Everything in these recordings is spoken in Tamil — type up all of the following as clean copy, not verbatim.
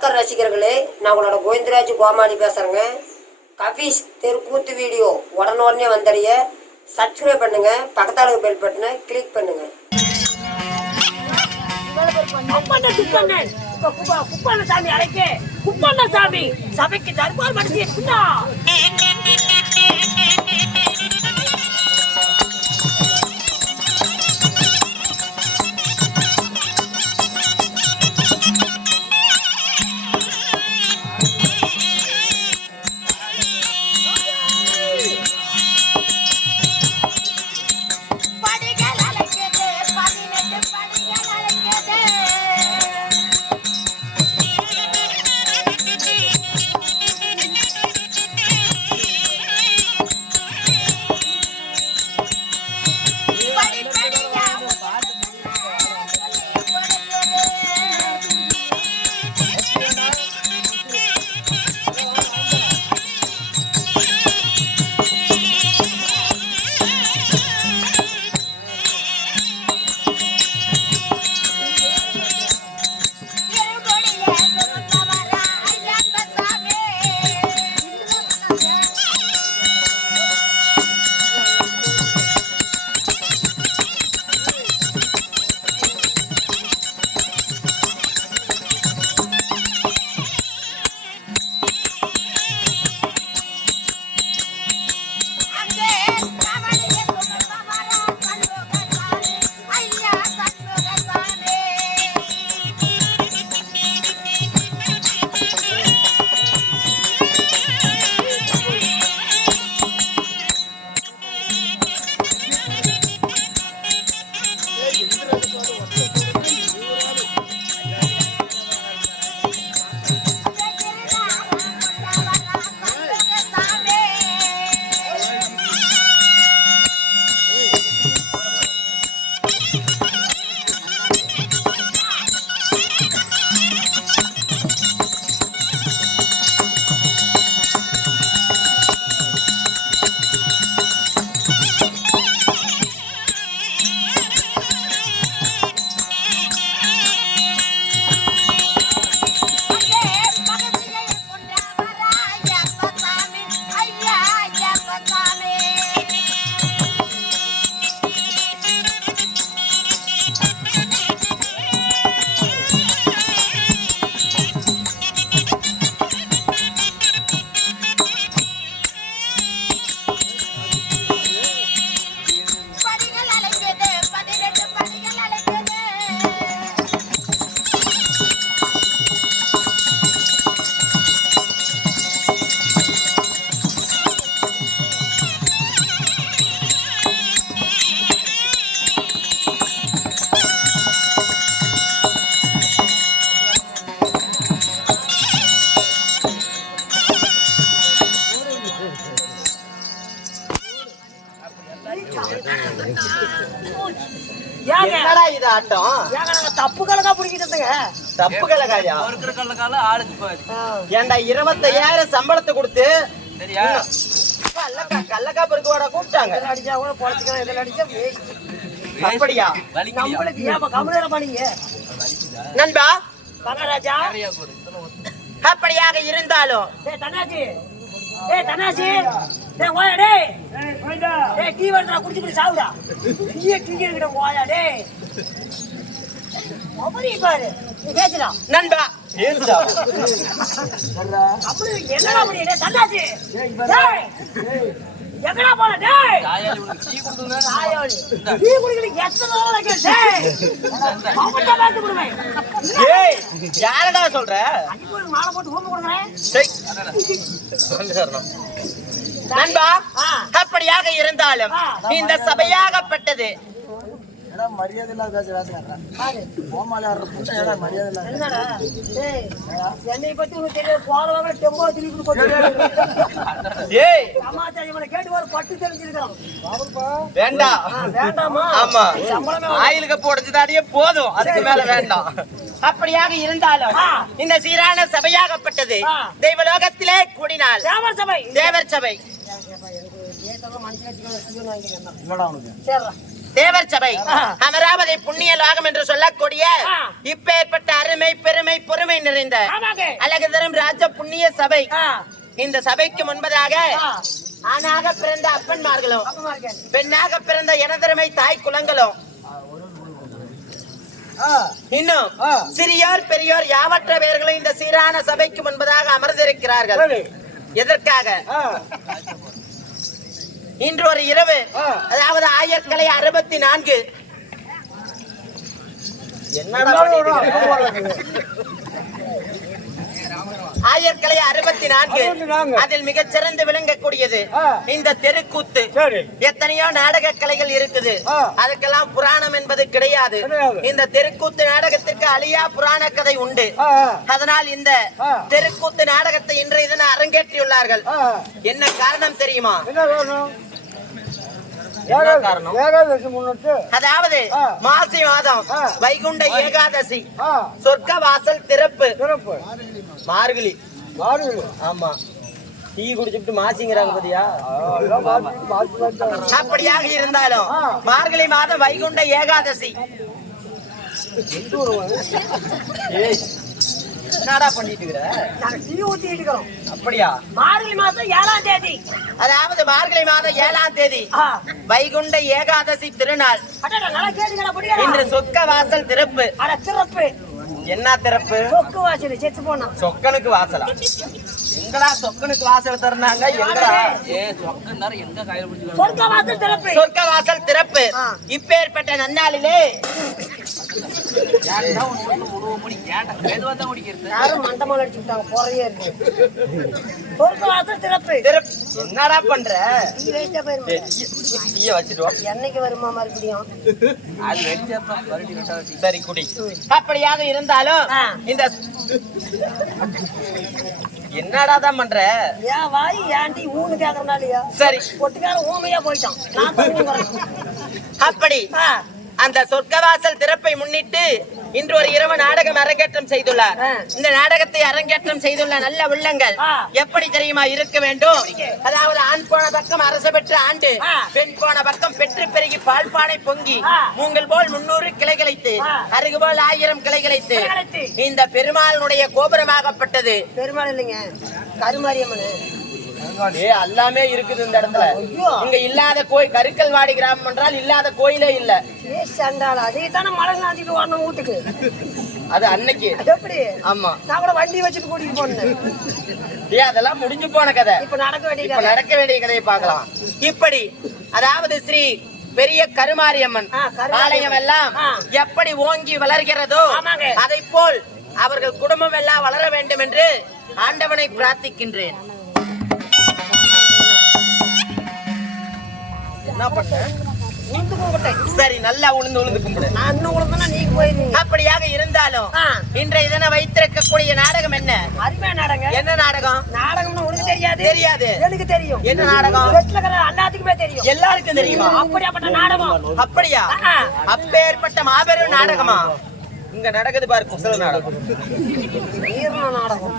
ரசிகர்களே, நான் உங்களோட கோவிந்தராஜ் கோமாளி பேசுகிறேங்க. கபீஸ் தெருக்கூத்து வீடியோ உடனே வந்தடைய சப்ஸ்கிரைப் பண்ணுங்க, பக்கத்தால பெல் பட்டனை கிளிக் பண்ணுங்க. குப்பண்ணசாமி அழைக்க குப்பண்ணசாமி சபைக்கு தர்பார் மடிச்சிருக்குன்னா தப்பு கலக்கா பிடிக்கிட்டு தப்பு கலக்காயா ஏண்டா 25,000 சம்பளத்தை கொடுத்து கல்லக்கா பெருக்குவாடா கூப்பிட்டாங்க. அடிச்சா கூட பொழைச்சிக்கலாம், இதில் அடிச்சா அப்படியா நம்மளுக்கு ஏன் கம்மியாக பண்ணீங்க நண்பா மகாராஜா? அப்படியாக இருந்தாலும் தனாசி டீ வருடா குடிச்சு சாவுடா கிட்ட போயா டே பாரு நீ பேசுடா நண்பா பேசுடா அப்படி என்னடா முடியல தன்னாசி எங்கடா போற டேய் டீ குடிக்கல எத்தனை நாள் டேய் அவன்ட பேச முடியுமே ஏய் யாரடா சொல்ற அடிக்கு மாலை போட்டு ஊம்ப கொடுங்கறேன் நண்பா அப்படியாக இருந்தாலும் இந்த சபையாகப்பட்டது மரியாதை இல்லாத என்னை பத்தி உனக்கு தெரியாது. போறவங்க டெம்போ திருப்பி கேட்டு ஒரு பட்டு தெரிஞ்சிருக்கான் வேண்டாம் வேண்டாமா? ஆமா ஆயிலுக்கு போடுறதுதாடியே போதும், அதுக்கு மேல வேண்டாம். அப்படியாக இருந்தாலும் இந்த சீரான சபையாகப்பட்டது தெய்வலோகத்திலே கூடினால் தேவர் சபை தேவர் சபை அமராவதி புண்ணிய லோகம் என்று சொல்லக்கூடிய இப்பேற்பட்ட அருமை பெருமை பொறுமை நிறைந்த அழகு தரும் ராஜ புண்ணிய சபை. இந்த சபைக்கு முன்பதாக ஆணாக பிறந்த அப்பன்மார்களும் பெண்ணாக பிறந்த எனதருமை தாய் குலங்களும் இன்னும் சிறியோர் பெரியோர் யாவற்ற பேர்களும் இந்த சீரான சபைக்கு முன்பதாக அமர்ந்திருக்கிறார்கள். எதற்காக? இன்று ஒரு இரவு, அதாவது 1064 என்னடா 1064 அதில் மிகச் சிறந்து விளங்கக்கூடியது இந்த தெருக்கூத்து. எத்தனையோ நாடக கலைகள் இருக்குது, அதுக்கெல்லாம் புராணம் என்பது கிடையாது. இந்த தெருக்கூத்து நாடகத்திற்கு அழியா புராண கதை உண்டு. அதனால் இந்த தெருக்கூத்து நாடகத்தை இன்றைய தினம் அரங்கேற்றியுள்ளார்கள். என்ன காரணம் தெரியுமா? அதாவது மாசி மாதம் வைகுண்ட ஏகாதசி, சொர்க்க வாசல் திறப்பு. மார்கழி ஆமா, டீ குடிச்சுட்டு மாசிங்கிறாங்க பாத்தியா? அப்படியாக இருந்தாலும் மார்கழி மாதம் வைகுண்ட ஏகாதசி. என்னடா பண்ணிட்டு இருக்கிற? அப்படியா? மார்கழி மாதம் 7ஆம் தேதி, அதாவது மார்கழி மாதம் 7ஆம் தேதி வைகுண்ட ஏகாதசி திருநாள். இன்று சொக்க வாசல் திறப்பு. திறப்பு என்ன திறப்பு? சொக்கு வாசல் செத்து போனா சொக்கனுக்கு வாசலா? எங்கடா சொக்கனுக்கு வாசல் திறனாங்க? எங்கடா சொர்க்க வாசல் திறப்பு. சொர்க்க வாசல் திறப்பு. இப்பேற்பட்ட நன்னாளிலே என்னடா பண்ற? என்னைக்கு வருமா மறுபடியும்? சரி குடி. அப்படியாக இருந்தாலும் இந்த என்னடா தான் பண்ற? ஏன் வாய் ஏன்டி ஊனு கேக்குறனாலயா? சரி, பொட்டுக்கார ஊமையா போயிட்டான். அப்படி அந்த சொர்க்கவாசல் திறப்பை முன்னிட்டு இன்று ஒரு இரவு நாடகம் அரங்கேற்றம் செய்துள்ளார். இந்த நாடகத்தை அரங்கேற்றம் செய்துள்ள நல்ல உள்ளங்கள் எப்படி தெரியுமா இருக்க வேண்டும்? அதாவது ஆண் போன பக்கம் அரசு பெற்ற ஆண்டு, பெண் போன பக்கம் பெற்று பெருகி பால்பானை பொங்கி மூங்கல் போல் 300 கிளைகளைத்து அருகு போல் 1000 கிளைகளைத்து இந்த பெருமாளுடைய கோபுரமாகப்பட்டது. பெருமாள் இல்லைங்க, கருமாரியம்மன். எல்லாமே இருக்குது இந்த இடத்துல. இங்க இல்லாத கோயில் கருக்கல்வாடி கிராமம் என்றால் இல்லாத கோயிலே இல்ல. அதைத்தானே மழை நாட்டிட்டு வரணும் வீட்டுக்கு. அது அன்னைக்கு எப்படி? ஆமா, நான் கூட வண்டி வச்சுட்டு கூட்டிட்டு போனேன். அதெல்லாம் முடிஞ்சு போன கதை. இப்ப நடக்க வேண்டிய கதையை பார்க்கலாம். இப்படி அதாவது ஸ்ரீ பெரிய கருமாரியம்மன் ஆலயம் எல்லாம் எப்படி ஓங்கி வளர்கிறதோ அதை போல் அவர்கள் குடும்பம் எல்லாம் வளர வேண்டும் என்று ஆண்டவனை பிரார்த்திக்கின்றேன். என்ன பண்ண? சரி, நல்லா உளுந்து கும்பிடு. அப்படியாக இருந்தாலும் இன்றைய தினம் வைத்திருக்கக்கூடிய நாடகம் என்ன? அருமையான நாடகம். என்ன நாடகம்? நாடகம்னு உனக்கு தெரியாது? தெரியாது. எனக்கு தெரியும். என்ன நாடகம்? எல்லாத்துக்குமே தெரியும். எல்லாருக்கும் தெரியுமா? அப்படியாப்பட்ட நாடகம். அப்படியா? அப்பேற்பட்ட மாபெரும் நாடகமா இங்க நடக்குது பாரு. குசல நாடகம், நாடகம்,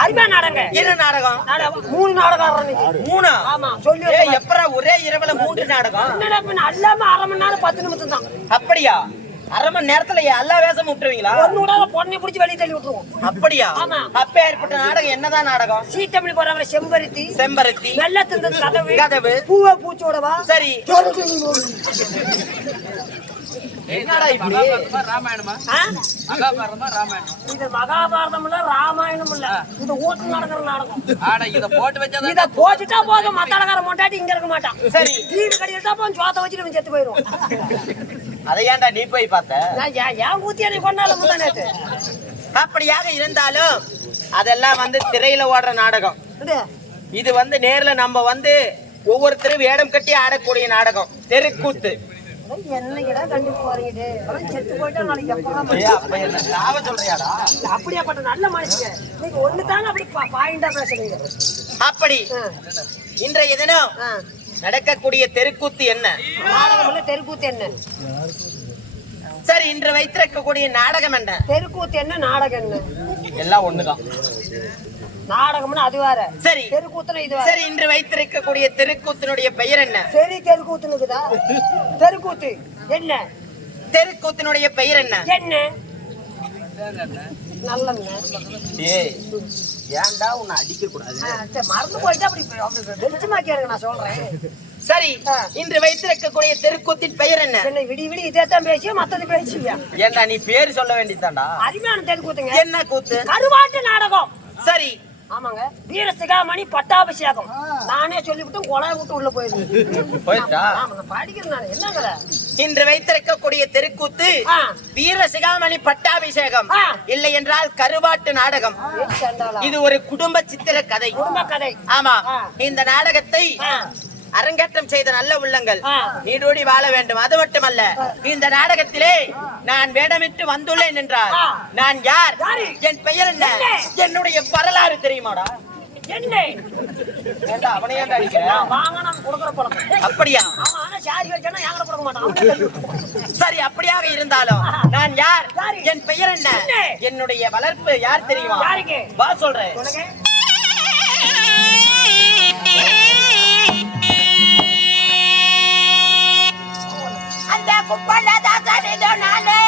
அருமையான நாடகம். என்ன நாடகம்? 3 நாடகம். 3? ஆமா, சொல்லி எப்பரா ஒரே இரவுல 3 நாடகம்? அல்லாம 1/2 மணி நேரம் 10 நிமிஷம் தான். அப்படியா? 1/2 மணி நேரத்துல எல்லா வேஷமும் விட்டுருவீங்களா? பொண்ணை பிடிச்சி வெளியே தள்ளி விட்டுருவோம். அப்படியா? அப்பேற்பட்ட நாடகம் என்னதான் நாடகம்? சீத்தமிழ் போறவங்க செம்பருத்தி வெள்ள திந்தது கதவு பூவை பூச்சோடவா. சரி, என்னடா இப்படி? ராமாயணமா? இது மகாபாரதம் இல்ல, ராமாயணம் இல்ல, இது ஓட்டு நடக்கிற நாடகம். இத போட்டுட்டா போதும், மத்தாளக்கார மொண்டாட்டி இங்க இருக்க மாட்டான். சரி, வீடு கட்டிட்டா போதும், சோத்த வச்சுட்டு செத்து போயிடும். அதை ஏன்டா நீ போய் பார்த்த? ஏன் ஊத்தி அன்னைக்கு கொண்டாலும் முந்தா நேத்து. அப்படியாக இருந்தாலும் அதெல்லாம் வந்து திரையில ஓடுற நாடகம். இது வந்து நேர்ல நம்ம வந்து ஒவ்வொருத்தரும் வேடம் கட்டி ஆடக்கூடிய நாடகம், தெருக்கூத்து. என்னைக்கிடா கண்டு போறீங்க? செத்து போயிட்டா நாளைக்கு சொல்றியாடா? அப்படியாப்பட்ட நல்ல மனுஷங்க நீங்க ஒண்ணுதாங்க அப்படி பாயிண்டா பேசுறீங்க. அப்படி இன்றைய தினம் நடக்கக்கூடிய தெருக்கூத்து என்ன? நாடகம் தெருக்கூத்து என்ன? சரி, இன்று வைத்திருக்கக்கூடிய நாடகம் என்ன? தெருக்கூத்து என்ன, நாடகம் என்ன? எல்லாம் ஒண்ணுதான். நாடகம்னு அது வேற. சரி, தெருக்கூத்துன இது வேற. சரி, இன்று வைத்திருக்கக்கூடிய தெருக்கூத்தினுடைய பெயர் என்ன? சரி, தெருக்கூத்துனுக்குதா? தெருக்கூத்து என்ன? தெருக்கூத்தினுடைய பெயர் என்ன? என்ன நல்லங்க. ஏய், ஏன்டா உன்னை அடிக்க கூடாது? மறந்து போயிட்டா அப்படி வெளிச்சமா கேளுங்க, நான் சொல்றேன். சரி, இன்று வைத்திருக்கக்கூடிய தெருக்கூத்தின் பெயர் என்ன? என்னை விடி விடி இதேத்தான் பேசியா மத்தது பேசியா? ஏன்டா நீ பேர் சொல்ல வேண்டியதாண்டா? அருமையான தெருக்கூத்துங்க. என்ன கூத்து? கருவாட்டு நாடகம். சரி, ஆமாங்க, வீர சிகாமணி பட்டாபிஷேகம். நானே சொல்லிவிட்டு கொலை விட்டு உள்ள போயிட்டா? படிக்கிறேன் நான். என்னங்கிற இன்று வைத்திருக்கக்கூடிய தெருக்கூத்து வீர சிகாமணி பட்டாபிஷேகம், இல்லை என்றால் கருவாட்டு நாடகம். இது ஒரு குடும்ப சித்திர கதை. குடும்ப கதை. ஆமா, இந்த நாடகத்தை அரங்கேற்றம் செய்த நல்ல உள்ளங்கள் நீடோடி வாழ வேண்டும். அது மட்டுமல்ல, இந்த நாடகத்திலே நான் வேடமிட்டு வந்துள்ளேன் என்றால் நான் யார், என் பெயர் என்ன, என்னுடைய வரலாறு தெரியுமாடா? என்ன அவனையே அடிக்கிறேன். அப்படியா? சரி, அப்படியாக இருந்தாலும் நான் யார், என் பெயர் என்ன, என்னுடைய வளர்ப்பு யார் தெரியுமா? வா சொல்றேன். அந்த குப்பல தாசனிதோ நானே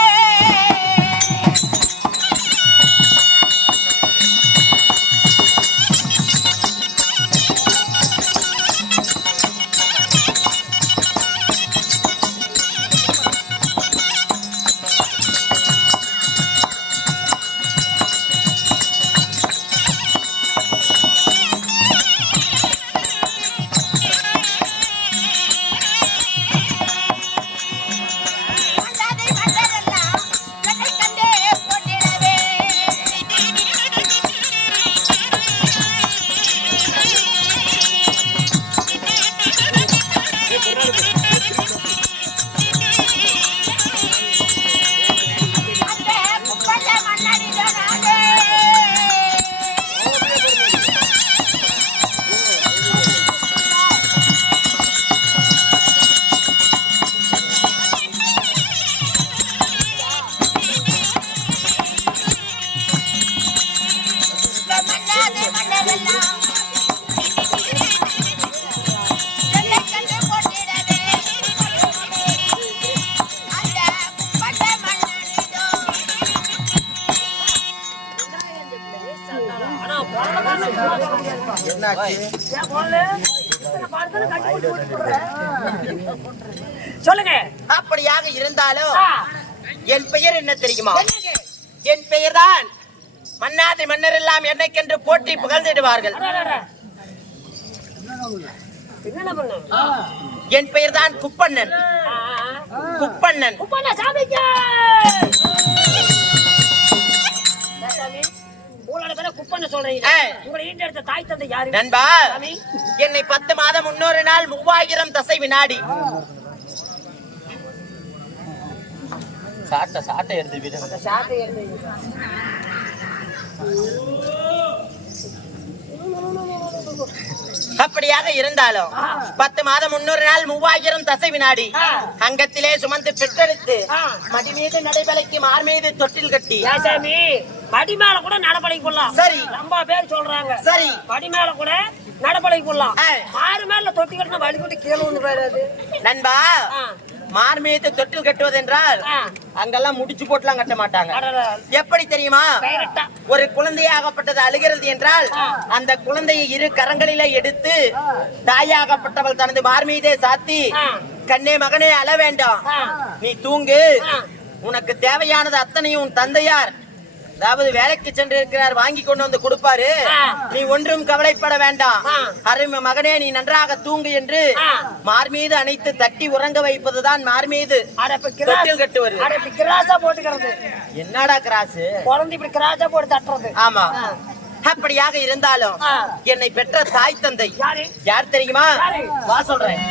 சொல்லுங்க. அப்படியாக இருந்தாலும் என் பெயர் என்ன தெரியுமா? என் பெயர் தான் மன்னாதி மன்னர் எல்லாம் என்னைக்கென்று போற்றி புகழ்ந்திடுவார்கள். என் பெயர் தான் குப்பண்ணன். குப்பண்ணன். நண்பா, என்னை 10 மாதம் 300 நாள் 3000 தசை வினாடி சாட்டை எடுத்து அப்படியாக இருந்தாலும் 10 மாதம் 300 நாள் 3000 தசை வினாடி அங்கத்திலே சுமந்து பெற்றெடுத்து மடி மீது நடைபலைக்கு மார் மீது தொட்டில் கட்டி படி மேல கூட நடப்படைக்கு போடலாம். சரி, ரொம்ப பேர் சொல்றாங்க. சரி, படி மேல கூட நடப்படைக்கு போடலாம். மாறு மேல தொட்டி கட்டினா வழி போட்டு கீழே வந்து போயிடாது. நண்பா, மார் மீது தொட்டில் கட்டுவது என்றால் அங்கெல்லாம் முடிச்சு போட்டுலாம் கட்ட மாட்டாங்க. எப்படி தெரியுமா? ஒரு குழந்தையாகப்பட்டது அழுகிறது என்றால் அந்த குழந்தையை 2 கரங்களில எடுத்து தாயாகப்பட்டவள் தனது மார் மீதே சாத்தி, கண்ணே மகனே அழ வேண்டாம், நீ தூங்கு, உனக்கு தேவையானது அத்தனையும் உன் தந்தையார், அதாவது வேலைக்கு சென்று இருக்கிறார், வாங்கி கொண்டு வந்து கொடுப்பாரு, நீ ஒன்றும் கவலைப்பட வேண்டாம், அருமை மகனே நீ நன்றாக தூங்கு என்று மார் மீது அணைத்து தட்டி உறங்க வைப்பதுதான் மார் மீது தொட்டில் கட்டுவது. என்னடா கிராஸ்? குழந்தை இப்படி கிராஸா போட்டு தட்டுறது. ஆமா. அப்படியாக இருந்தாலும் என்னை பெற்ற தாய் தந்தை யார் தெரியுமா? வா சொல்றேன்.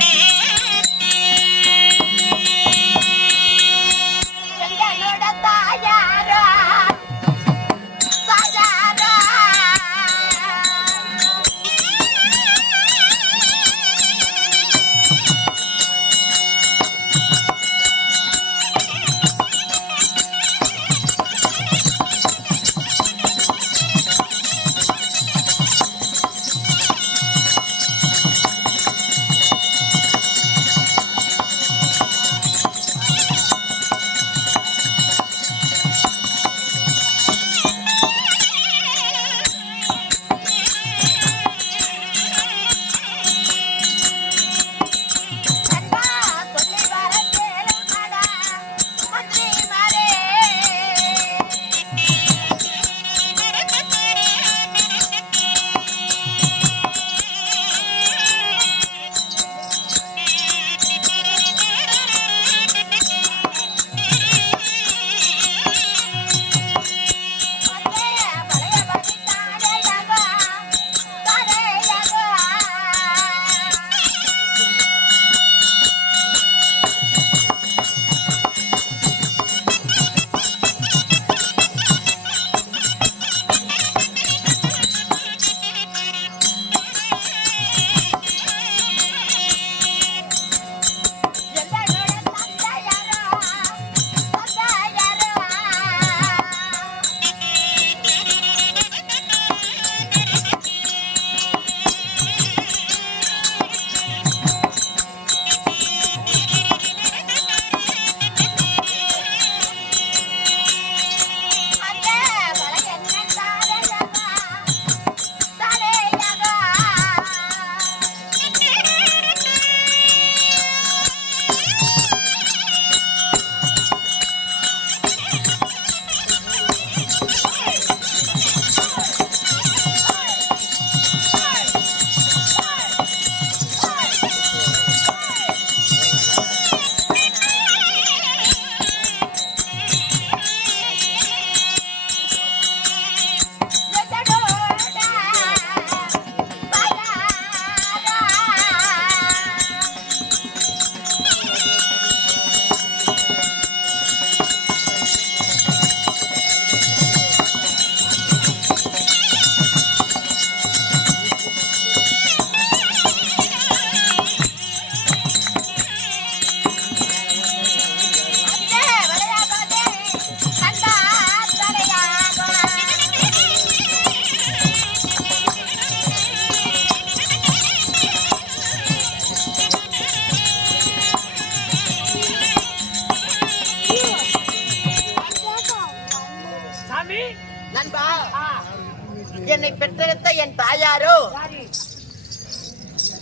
என்னை பெற்றெடுத்த என் தாயாரோ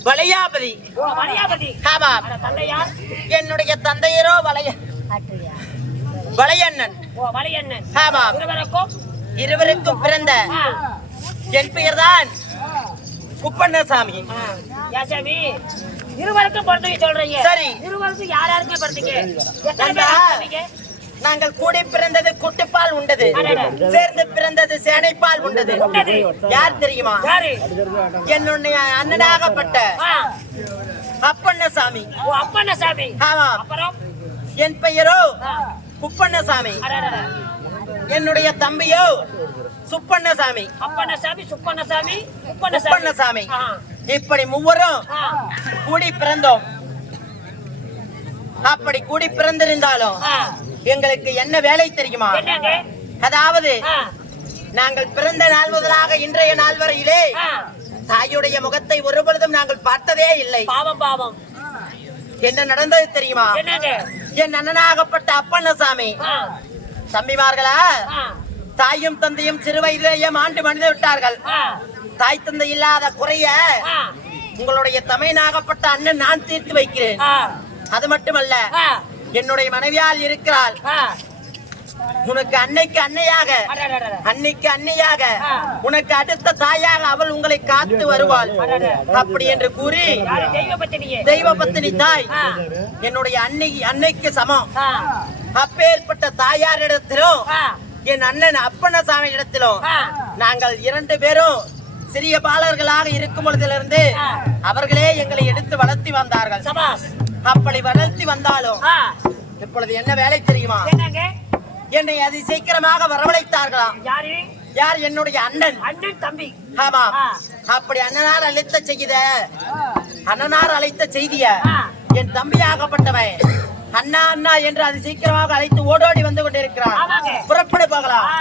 வளையாபதி. ஓ வளையாபதி. ஆமா. தந்தையார் என்னுடைய தந்தையரோ வளையண்ணன். ஓ வளையண்ணன். ஆமா. இருவருக்கும் பிறந்த என் பெயர்தான் குப்பண்ணசாமி. யாசாமி இருவருக்கும் பொறுத்தவரை சொல்றீங்க. சரி. இருவருக்கும் யார் யாருக்கு பொறுத்தீங்க? எத்தனை நந்தா, பேர் பொறுத்தீங்க? நாங்கள் கூடி பிறந்தது குட்டுப்பால் உண்டது, சேர்ந்து பிறந்தது சேனைப்பால் உண்டது. யார் தெரியுமா? யாரு? என்னுடைய அண்ணனாகப்பட்ட அப்பண்ணசாமி. ஓ அப்பண்ணசாமி. ஆமா. அப்புறம் என் பெயரோ குப்பண்ணசாமி. அடடட. என்னுடைய தம்பியோ சுப்பண்ணசாமி. அப்பண்ணசாமி, சுப்பண்ணசாமி, குப்பண்ணசாமி. ஆ. இப்படி மூவரும் ஆ. கூடி பிறந்தோம். அப்படி கூடி பிறந்திருந்தாலும் ஆ. எங்களுக்கு என்ன வேலை தெரியுமா? என்னங்க? அதாவது ஆ. நாங்கள் பிறந்த நாள் முதலாக இன்றைய நாள் வரையிலே ஆ. தாயுடைய முகத்தை ஒருபொழுதும் நாங்கள் பார்த்ததே இல்லை. பாவம் பாவம். என்ன நடந்தது தெரியுமா? என்னங்க? என் அண்ணனாகப்பட்ட அப்பண்ணசாமி ஆ. தம்பிமார்களா, ஆ. தாயும் தந்தையும் சிறு வயதிலேயே மாண்டு மனித விட்டார்கள். ஆ. தாய் தந்தை இல்லாத குறைய ஆ. உங்களுடைய தமையனாகப்பட்ட அண்ணன் நான் தீர்த்து வைக்கிறேன். ஆ. அது மட்டுமல்ல, ஆ. என்னுடைய மனைவியால் இருக்கிறாள். ஆ. உனக்கு அன்னைக்கு அன்னையாக, அடடடட. அன்னைக்கு அன்னையாக, ஆ. உனக்கு அடுத்த தாயாக அவள் உங்களை காத்து வருவாள். அப்படி என்று கூறி யாரு? தெய்வ பத்தினியே. தெய்வ பத்தினி தாய் ஆ. என்னுடைய அன்னைக்கு சமம். ஆ. அப்பேற்பட்ட தாயாரிடத்திலும் ஆ. என் அண்ணன் அப்பண்ணசாமி இடத்திலும் ஆ. நாங்கள் 2 பேரும் சிறிய பாலர்களாக இருக்கும் பொழுதிலிருந்து ஆ. அவர்களே எங்களை எடுத்து வளர்த்தி வந்தார்கள். சபாஸ். அப்படி வளர்த்தி வந்தாலும் ஆ. இப்பொழுது என்ன வேலை தெரியுமா? என்னங்க? என்னை அதி சீக்கிரமாக வரவழைத்தார்களாம். யாரு? யார்? என்னுடைய அண்ணன். அண்ணன் தம்பி. ஆமா. ஆ. அப்படி அண்ணனார் அழைத்த செய்திய ஆ. என் தம்பியாகப்பட்டவன் அண்ணா அண்ணா என்று அது சீக்கிரமாக அழைத்து ஓடோடி வந்து கொண்டிருக்கிறான். ஆமாங்க. புறப்படு போகலாம். ஆ.